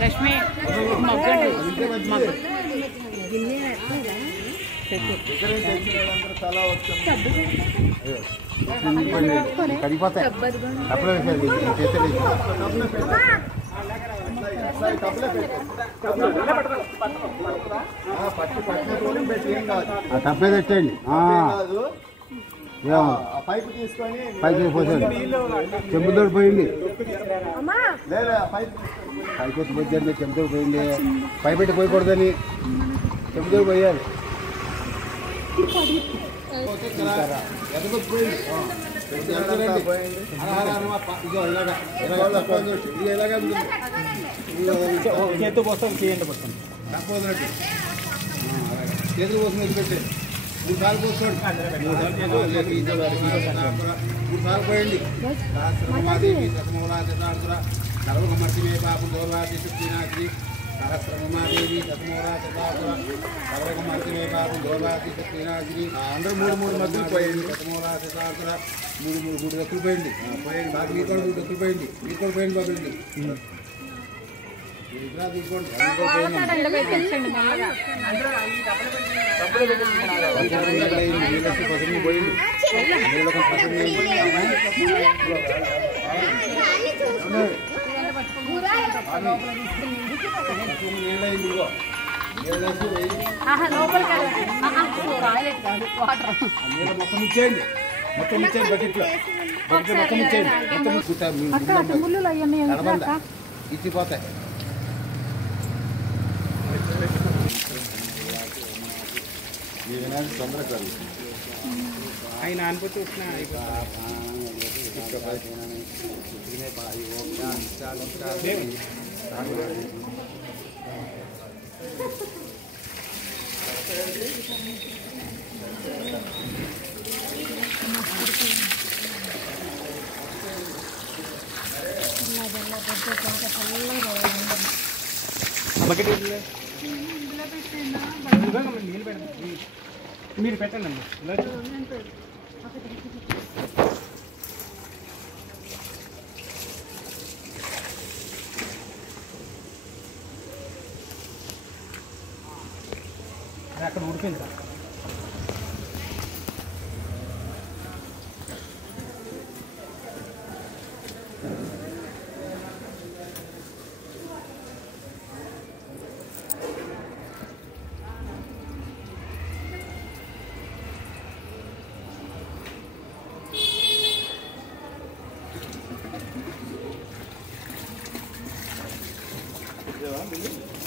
లక్ష్మి కడిగిపోతాయి అప్పుడే తప్పే తెచ్చండి పైపు తీసుకొని పైకి పోసాడు చెంబుతోడు పోయింది పైకి వచ్చి పోయింది చెంబుతోడు పోయింది పైపెట్టి పోయకూడదని చెంబుతోడు పోయాలి చేతు కోసం చేయండి పోతాం చేతులు కోసం వదిలిపెట్టే 3 సార్లు పోసుకోండి 3 సార్లు పోయండి సహస్రమాదేవి సతమూలా శతాంకుర సర్వమర్తిమే పాప గౌరవాది శక్తినాథి సహస్రమాదేవి సతమూలా శతాంకుర సర్వమర్తిమే పాప గౌరవాది శక్తినాథి అందరూ 3 మధ్యలు పోయండి సతమూలా శతాంకుర 3 దక్కులు పోయండి పోయండి బాగా మీ కూడా 3 దక్కులు పోయండి మీ కూడా పోయండి బాగుంది మొత్తం ఇచ్చేయండి బకెట్లో మొత్తం ఇచ్చేయండి ఇచ్చిపోతాయి తొందరగా కలుగుతుంది ఆయన అనుకుంటూ మీరు పెట్టండి అక్కడ ఉడిపోయింది Yeah,